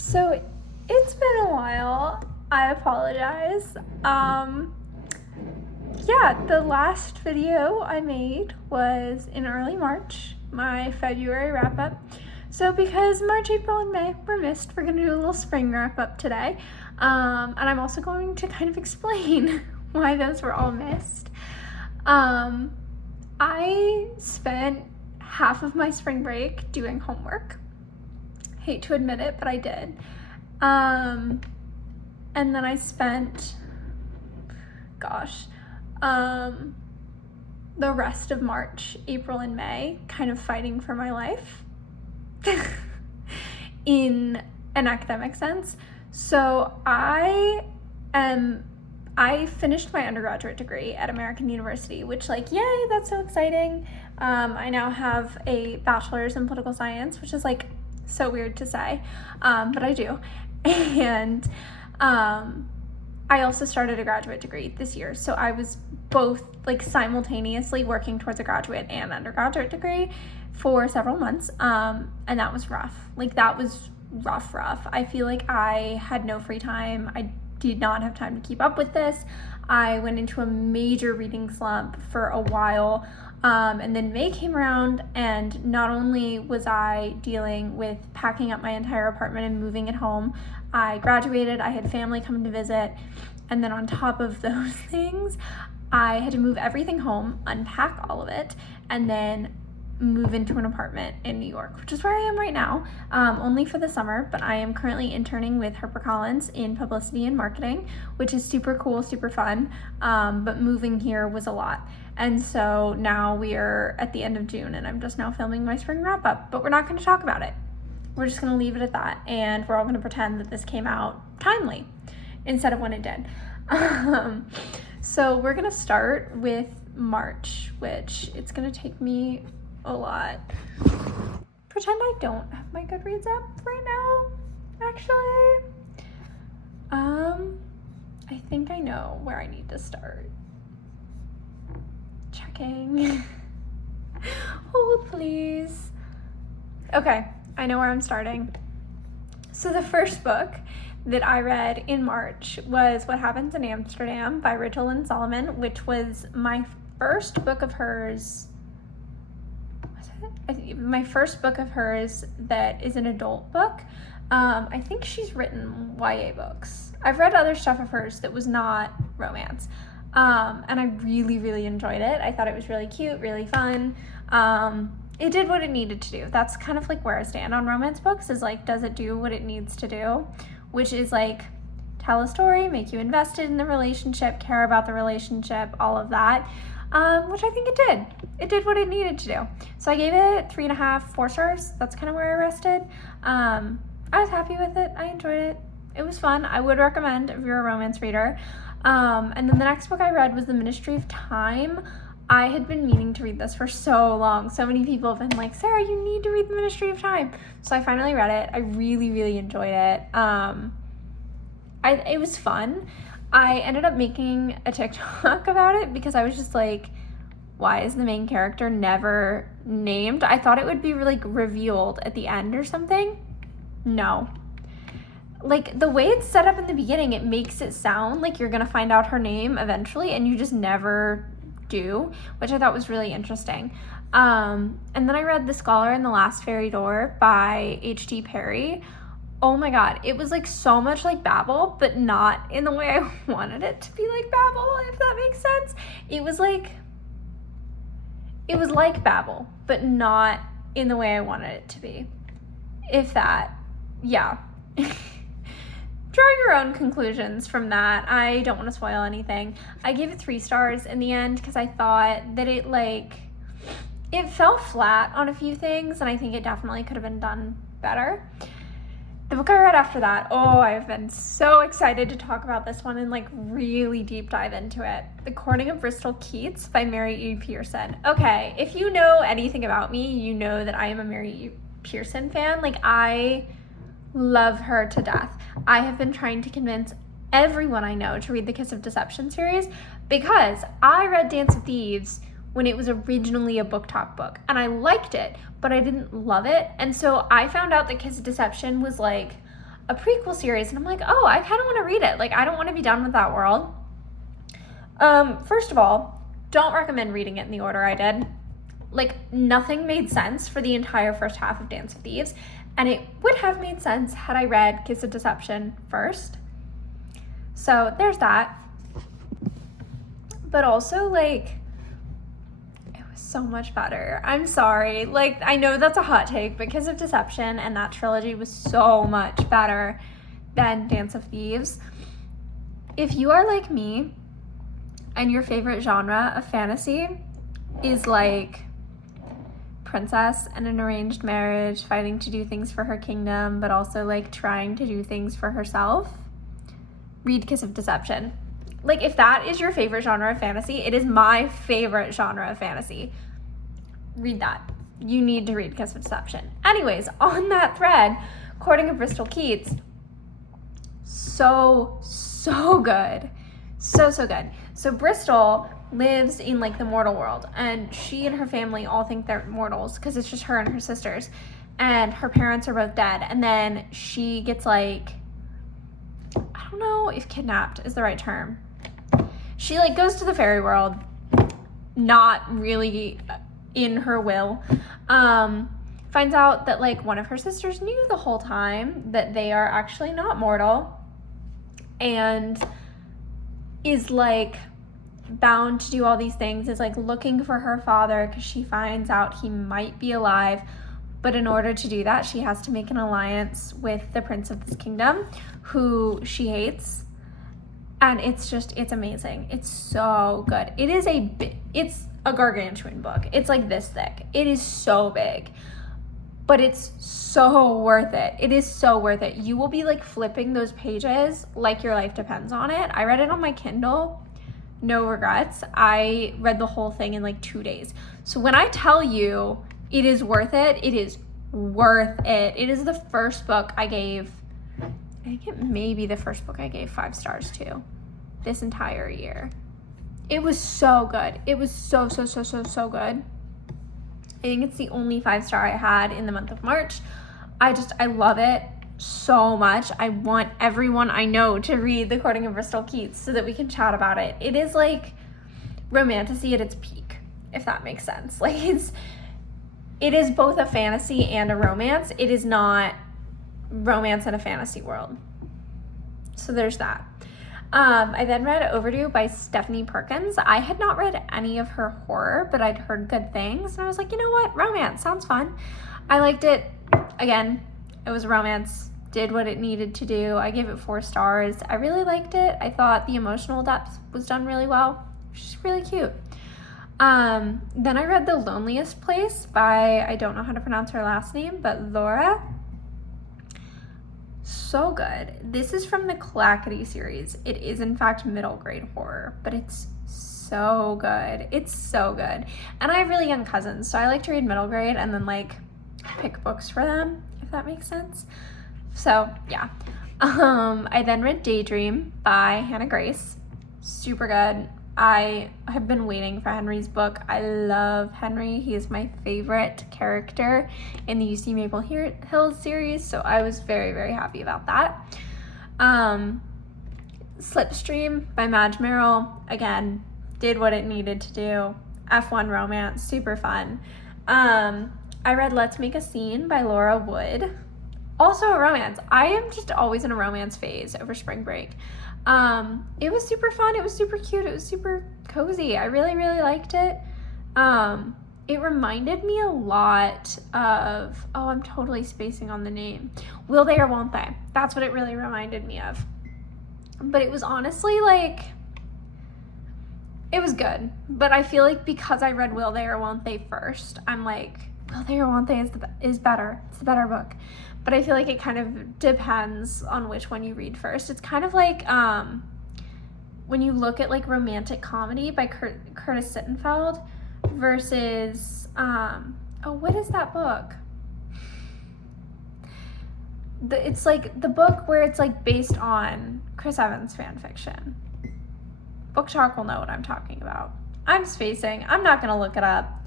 So it's been a while. I apologize. Yeah, the last video I made was in early March, my February wrap up. So because March, April, and May were missed, we're gonna do a little spring wrap up today. And I'm also going to kind of explain why those were all missed. I spent half of my spring break doing homework. Hate to admit it, but I did. And then I spent, the rest of March, April, and May kind of fighting for my life in an academic sense. So I finished my undergraduate degree at American University, which, like, yay, that's so exciting. I now have a bachelor's in political science, which is, like, so weird to say, but I do. And I also started a graduate degree this year, so I was both, like, simultaneously working towards a graduate and undergraduate degree for several months, and that was rough. Like, that was rough. I feel like I had no free time. I did not have time to keep up with this. I went into a major reading slump for a while, and then May came around, and not only was I dealing with packing up my entire apartment and moving it home, I graduated, I had family come to visit, and then on top of those things, I had to move everything home, unpack all of it, and then move into an apartment in New York, which is where I am right now, only for the summer, but I am currently interning with HarperCollins in publicity and marketing, which is super cool, super fun, but moving here was a lot. And so now we are at the end of June, and I'm just now filming my spring wrap up, but we're not going to talk about it. We're just going to leave it at that, and we're all going to pretend that this came out timely instead of when it did. So we're going to start with March, which it's going to take me a lot. Pretend I don't have my Goodreads up right now, actually. I think I know where I need to start. Checking. Hold, please. Okay, I know where I'm starting. So the first book that I read in March was What Happens in Amsterdam by Rachel Lynn Solomon, which was my first book of hers. My first book of hers that is an adult book. I think she's written YA books. I've read other stuff of hers that was not romance. And I really, really enjoyed it. I thought it was really cute, really fun. It did what it needed to do. That's kind of like where I stand on romance books, is like, does it do what it needs to do? Which is like, tell a story, make you invested in the relationship, care about the relationship, all of that. Which I think it did. It did what it needed to do. So I gave it 3.5, 4 stars. That's kind of where I rested. I was happy with it. I enjoyed it. It was fun. I would recommend if you're a romance reader. And then the next book I read was The Ministry of Time. I had been meaning to read this for so long. So many people have been like, Sarah, you need to read The Ministry of Time. So I finally read it. I really, really enjoyed it. It was fun. I ended up making a TikTok about it because I was just like, why is the main character never named? I thought it would be like revealed at the end or something. No. Like, the way it's set up in the beginning, it makes it sound like you're gonna find out her name eventually, and you just never do, which I thought was really interesting. And then I read The Scholar and the Last Fairy Door by H.D. Parry. Oh my god, it was like so much like Babel, but not in the way I wanted it to be like Babel, if that makes sense. It was like Babel, but not in the way I wanted it to be. If that, yeah. Draw your own conclusions from that. I don't want to spoil anything. I gave it 3 stars in the end because I thought that it fell flat on a few things, and I think it definitely could have been done better. The book I read after that, I've been so excited to talk about this one and like really deep dive into it. The Courting of Bristol Keats by Mary E. Pearson. Okay, if you know anything about me, you know that I am a Mary E. Pearson fan. Like, I love her to death. I have been trying to convince everyone I know to read the Kiss of Deception series because I read Dance of Thieves when it was originally a BookTok book, and I liked it, but I didn't love it. And so I found out that Kiss of Deception was like a prequel series, and I'm like, oh, I kind of want to read it. Like, I don't want to be done with that world. First of all, don't recommend reading it in the order I did. Like, nothing made sense for the entire first half of Dance of Thieves, and it would have made sense had I read Kiss of Deception first. So there's that. But also, like, it was so much better. I'm sorry. Like, I know that's a hot take, but Kiss of Deception and that trilogy was so much better than Dance of Thieves. If you are like me and your favorite genre of fantasy is like princess and an arranged marriage, fighting to do things for her kingdom, but also like trying to do things for herself, read Kiss of Deception. Like, if that is your favorite genre of fantasy, it is my favorite genre of fantasy. Read that. You need to read Kiss of Deception. Anyways, on that thread, Courting of Bristol Keats, so good. So good. So Bristol lives in like the mortal world, and she and her family all think they're mortals because it's just her and her sisters, and her parents are both dead. And then she gets like, I don't know if kidnapped is the right term. She like goes to the fairy world, not really in her will. Finds out that like one of her sisters knew the whole time that they are actually not mortal, and is like bound to do all these things, is like looking for her father because she finds out he might be alive, but in order to do that she has to make an alliance with the prince of this kingdom who she hates. And it's amazing. It's so good. It's a gargantuan book. It's like this thick. It is so big, but it's so worth it. It is so worth it. You will be like flipping those pages like your life depends on it. I read it on my Kindle. No regrets. I read the whole thing in like 2 days. So when I tell you it is worth it, it is worth it. It is the first book I gave, I think it may be the first book I gave 5 stars to this entire year. It was so good. It was so good. I think it's the only 5-star I had in the month of March. I love it so much. I want everyone I know to read The Courting of Bristol Keats so that we can chat about it. It is like romantasy at its peak, if that makes sense. Like, it is both a fantasy and a romance. It is not romance in a fantasy world. So there's that. I then read Overdue by Stephanie Perkins. I had not read any of her horror, but I'd heard good things, and I was like, you know what? Romance sounds fun. I liked it. Again, it was romance. Did what it needed to do. I gave it 4 stars. I really liked it. I thought the emotional depth was done really well. She's really cute. Then I read The Loneliest Place by, I don't know how to pronounce her last name, but Laura. So good. This is from the Clackety series. It is in fact middle grade horror, but it's so good. It's so good. And I have really young cousins, so I like to read middle grade and then like pick books for them, if that makes sense. So yeah. I then read Daydream by Hannah Grace. Super good. I have been waiting for Henry's book. I love Henry. He is my favorite character in the UC Maple Hills series, so I was very, very happy about that. Slipstream by Madge Merrill. Again, did what it needed to do. F1 romance, super fun. I read Let's Make a Scene by Laura Wood. Also a romance. I am just always in a romance phase over spring break. It was super fun. It was super cute. It was super cozy. I really, really liked it. It reminded me a lot of, I'm totally spacing on the name. Will They or Won't They? That's what it really reminded me of. But it was honestly like, it was good. But I feel like because I read Will They or Won't They first, I'm like, Will They or Won't They is better. It's the better book. But I feel like it kind of depends on which one you read first. It's kind of like when you look at like romantic comedy by Curtis Sittenfeld versus, what is that book? It's like the book where it's like based on Chris Evans fan fiction. Book Talk will know what I'm talking about. I'm spacing. I'm not going to look it up.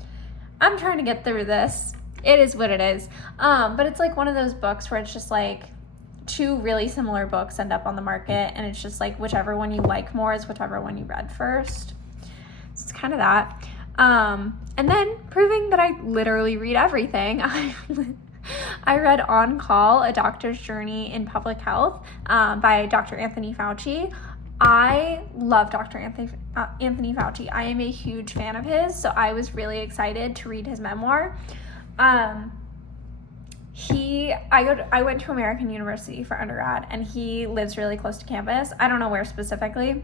I'm trying to get through this. It is what it is. But it's like one of those books where it's just like two really similar books end up on the market, and it's just like whichever one you like more is whichever one you read first. So it's kind of that. And then proving that I literally read everything, I read On Call, A Doctor's Journey in Public Health by Dr. Anthony Fauci. I love Dr. Anthony Fauci. I am a huge fan of his, so I was really excited to read his memoir. I went to American University for undergrad, and he lives really close to campus. I don't know where specifically,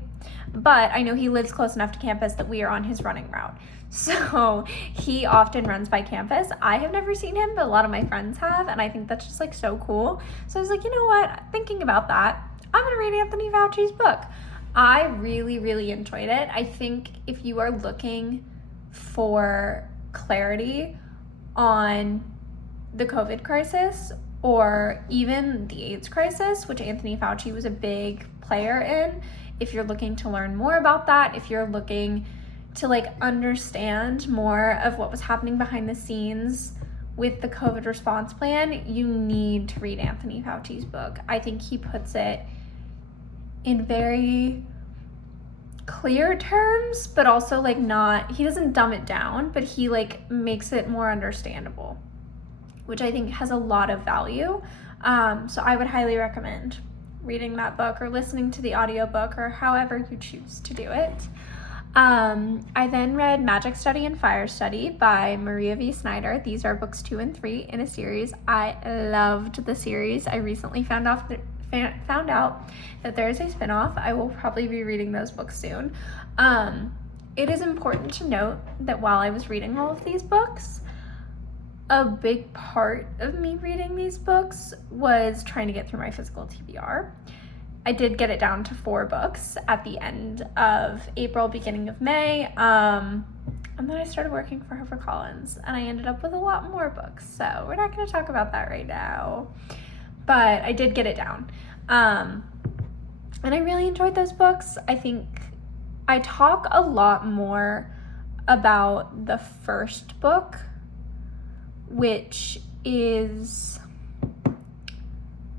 but I know he lives close enough to campus that we are on his running route. So he often runs by campus. I have never seen him, but a lot of my friends have, and I think that's just like so cool. So I was like, you know what? Thinking about that, I'm gonna read Anthony Fauci's book. I really, really enjoyed it. I think if you are looking for clarity on the COVID crisis or even the AIDS crisis, which Anthony Fauci was a big player in, if you're looking to learn more about that, if you're looking to like understand more of what was happening behind the scenes with the COVID response plan, you need to read Anthony Fauci's book. I think he puts it in very clear terms, but also like not, he doesn't dumb it down, but he like makes it more understandable, which I think has a lot of value. So I would highly recommend reading that book or listening to the audiobook or however you choose to do it. I then read Magic Study and Fire Study by Maria V. Snyder. These are books 2 and 3 in a series. I loved the series. I recently found out that there is a spinoff. I will probably be reading those books soon. It is important to note that while I was reading all of these books, a big part of me reading these books was trying to get through my physical TBR. I did get it down to 4 books at the end of April, beginning of May. And then I started working for HarperCollins, and I ended up with a lot more books. So we're not going to talk about that right now. But I did get it down. And I really enjoyed those books. I think I talk a lot more about the first book, which is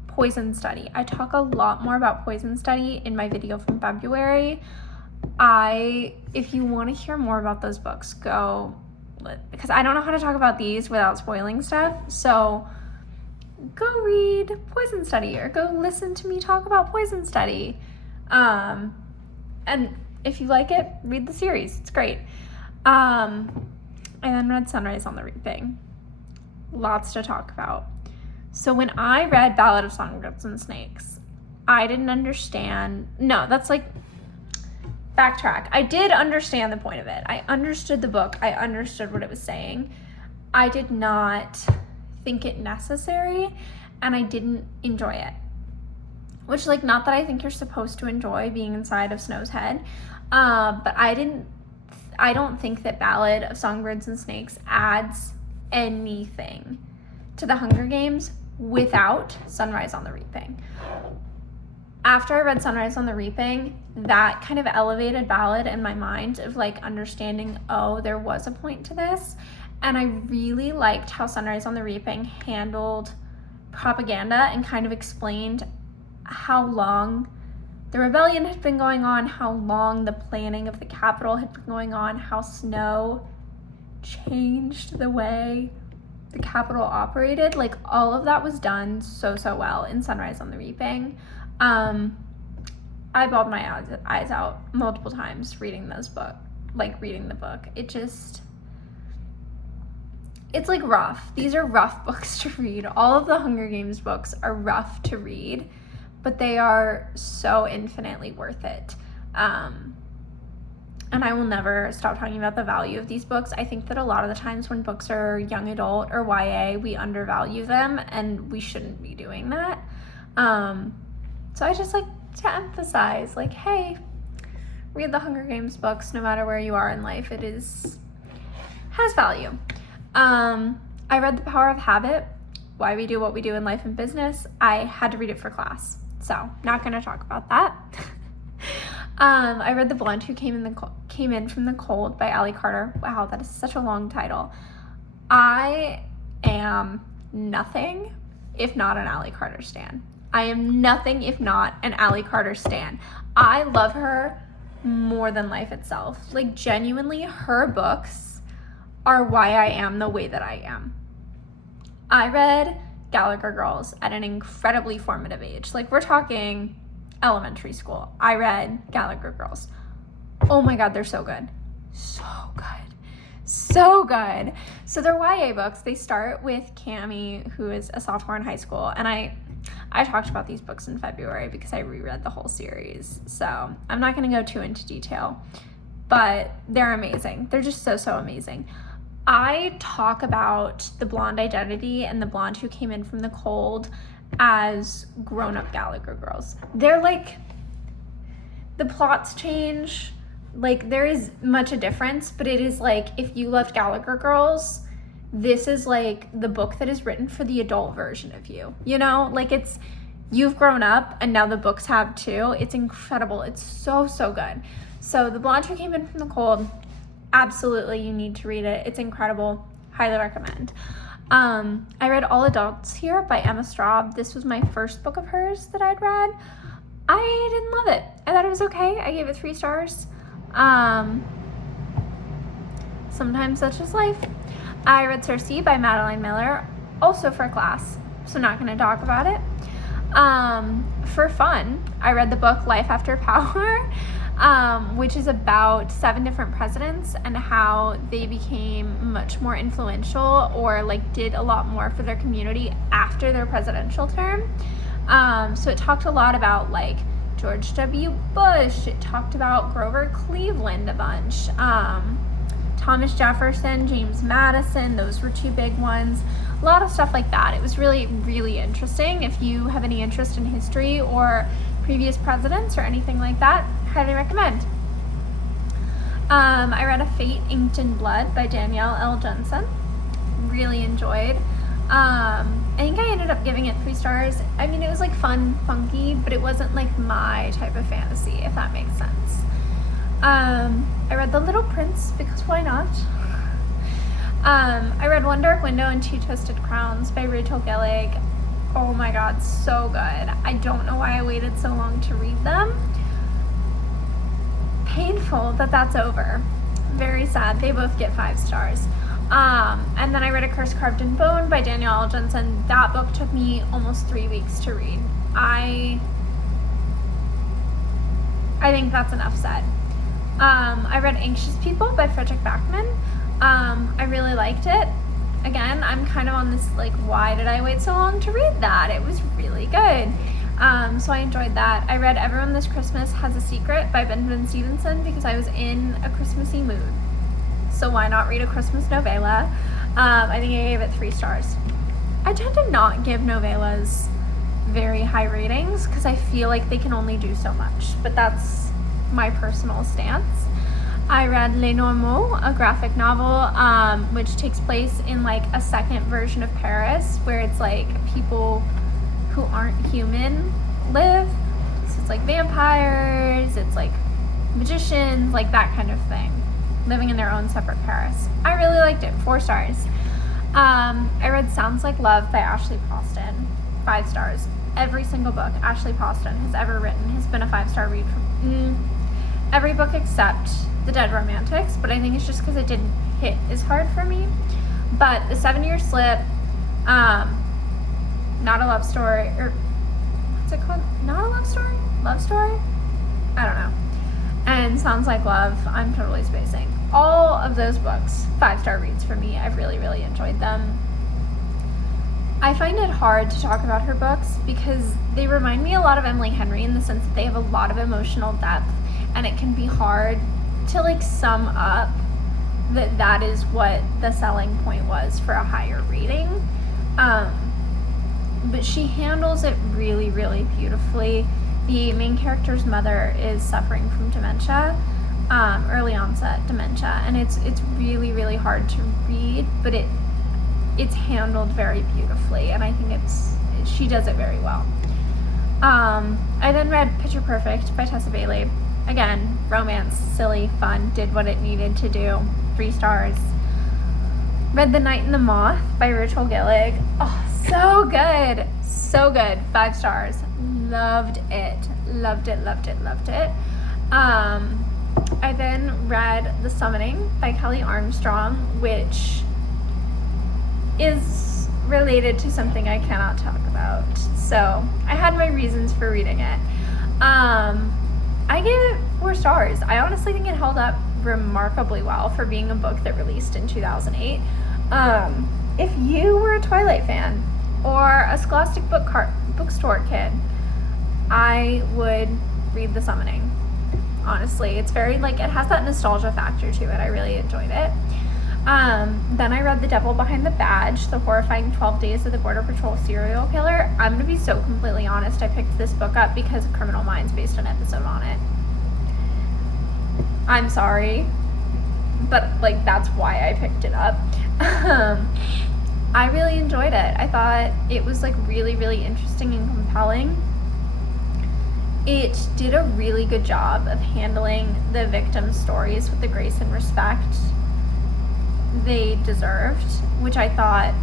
Poison Study. I talk a lot more about Poison Study in my video from February. If you want to hear more about those books, go, because I don't know how to talk about these without spoiling stuff, so go read Poison Study or go listen to me talk about Poison Study. And if you like it, read the series. It's great. I then read Sunrise on the Reaping. Lots to talk about. So when I read Ballad of Songbirds and Snakes, I didn't understand. No, that's like backtrack. I did understand the point of it. I understood the book. I understood what it was saying. I did not think it necessary, and I didn't enjoy it. Which, like, not that I think you're supposed to enjoy being inside of Snow's head, but I don't think that Ballad of Songbirds and Snakes adds anything to the Hunger Games without Sunrise on the Reaping. After I read Sunrise on the Reaping, that kind of elevated Ballad in my mind of like understanding, oh, there was a point to this. And I really liked how Sunrise on the Reaping handled propaganda and kind of explained how long the rebellion had been going on, how long the planning of the Capitol had been going on, how Snow changed the way the Capitol operated. Like, all of that was done so well in Sunrise on the Reaping. I bawled my eyes out multiple times reading the book. It's like rough. These are rough books to read. All of the Hunger Games books are rough to read, but they are so infinitely worth it. And I will never stop talking about the value of these books. I think that a lot of the times when books are young adult or YA, we undervalue them, and we shouldn't be doing that. So I just like to emphasize, like, hey, read the Hunger Games books no matter where you are in life. It has value. I read The Power of Habit, Why We Do What We Do in Life and Business. I had to read it for class, so not going to talk about that. I read The Blonde Who Came in from the Cold by Ally Carter. Wow, that is such a long title. I am nothing if not an Ally Carter stan. I am nothing if not an Ally Carter stan. I love her more than life itself. Like, genuinely, her books are why I am the way that I am. I read Gallagher Girls at an incredibly formative age. Like, we're talking elementary school. I read Gallagher Girls. Oh my God, they're so good. So good. So good. So they're YA books. They start with Cammie, who is a sophomore in high school. And I talked about these books in February because I reread the whole series. So I'm not going to go too into detail, but they're amazing. They're just so, so amazing. I talk about The Blonde Identity and The Blonde Who Came In From the Cold as grown-up Gallagher Girls. They're like, the plots change. Like, there is much a difference, but it is like, if you loved Gallagher Girls, this is like the book that is written for the adult version of you. You know, like, it's, you've grown up and now the books have too. It's incredible. It's so, so good. So The Blonde Who Came In From the Cold, absolutely, you need to read it. It's incredible. Highly recommend. I read All Adults Here by Emma Straub. This was my first book of hers that I'd read. I didn't love it. I thought it was okay. I gave it 3 stars. Sometimes that's just life. I read Circe by Madeline Miller, also for class, so not going to talk about it. For fun, I read the book Life After Power, which is about 7 different presidents and how they became much more influential or like did a lot more for their community after their presidential term. So it talked a lot about like George W. Bush. It talked about Grover Cleveland a bunch. Thomas Jefferson, James Madison, those were 2 big ones. A lot of stuff like that. It was really, really interesting. If you have any interest in history or previous presidents or anything like that, highly recommend. I read A Fate Inked in Blood by Danielle L. Jensen. Really enjoyed. I think I ended up giving it 3 stars. I mean, it was like fun, funky, but it wasn't like my type of fantasy, if that makes sense. I read The Little Prince because why not? I read One Dark Window and Two Twisted Crowns by Rachel Gillig. Oh my God, so good. I don't know why I waited so long to read them. Painful that that's over. Very sad. They both get 5 stars. And then I read A Curse Carved in Bone by Danielle L. Jensen. That book took me almost 3 weeks to read. I think that's enough said. I read Anxious People by Fredrik Backman. I really liked it. Again, I'm kind of on this, like, why did I wait so long to read that? It was really good. So I enjoyed that. I read Everyone This Christmas Has a Secret by Benjamin Stevenson because I was in a Christmassy mood. So why not read a Christmas novella? I think I gave it 3 stars. I tend to not give novellas very high ratings because I feel like they can only do so much, but that's my personal stance. I read Les Normaux, a graphic novel, which takes place in like a second version of Paris where it's like people who aren't human live. So it's like vampires, it's like magicians, like that kind of thing, living in their own separate Paris. I really liked it, 4 stars. I read Sounds Like Love by Ashley Poston, 5 stars. Every single book Ashley Poston has ever written has been a 5-star read for every book except The Dead Romantics, but I think it's just because it didn't hit as hard for me. But The 7-Year Slip, Not a Love Story, or what's it called? Not a Love Story? Love Story? I don't know. And Sounds Like Love, I'm totally spacing. All of those books, 5-star reads for me. I've really, really enjoyed them. I find it hard to talk about her books because they remind me a lot of Emily Henry in the sense that they have a lot of emotional depth, and it can be hard to like sum up that is what the selling point was for a higher rating. But she handles it really, really beautifully. The main character's mother is suffering from dementia, early onset dementia, and it's really, really hard to read, but it's handled very beautifully, and I think she does it very well. I then read Picture Perfect by Tessa Bailey. Again, romance, silly, fun, did what it needed to do, 3 stars. Read The Night and the Moth by Rachel Gillig. Oh, so good. So good. 5 stars. Loved it. Loved it, loved it, loved it. I then read The Summoning by Kelly Armstrong, which is related to something I cannot talk about. So I had my reasons for reading it. I gave it 4 stars. I honestly think it held up remarkably well for being a book that released in 2008. If you were a Twilight fan or a Scholastic bookstore kid, I would read The Summoning. Honestly, it's very, like, it has that nostalgia factor to it. I really enjoyed it. Then I read The Devil Behind the Badge, The Horrifying 12 Days of the Border Patrol Serial Killer. I'm going to be so completely honest, I picked this book up because Criminal Minds based an episode on it. I'm sorry, but, like, that's why I picked it up. I really enjoyed it. I thought it was, like, really, really interesting and compelling. It did a really good job of handling the victims' stories with the grace and respect they deserved, which I thought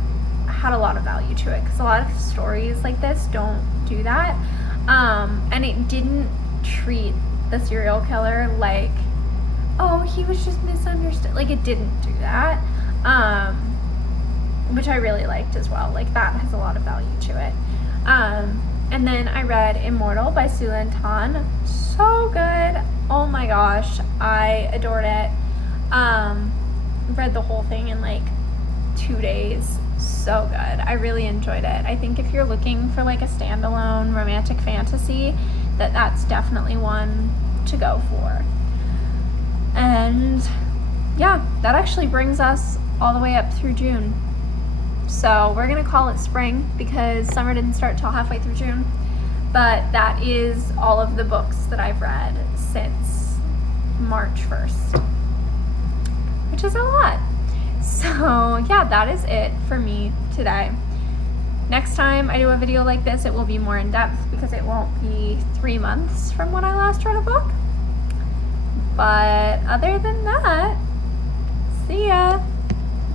had a lot of value to it, because a lot of stories like this don't do that. And it didn't treat the serial killer like, oh, he was just misunderstood. Like, it didn't do that, which I really liked as well. Like, that has a lot of value to it. And then I read Immortal by Sue Lin Tan. So good. Oh my gosh, I adored it. Read the whole thing in like 2 days. So good. I really enjoyed it. I think if you're looking for like a standalone romantic fantasy, that's definitely one to go for. And yeah, that actually brings us all the way up through June. So we're going to call it spring because summer didn't start till halfway through June. But that is all of the books that I've read since March 1st, which is a lot. So yeah, that is it for me today. Next time I do a video like this, it will be more in depth because it won't be 3 months from when I last read a book. But other than that, see ya.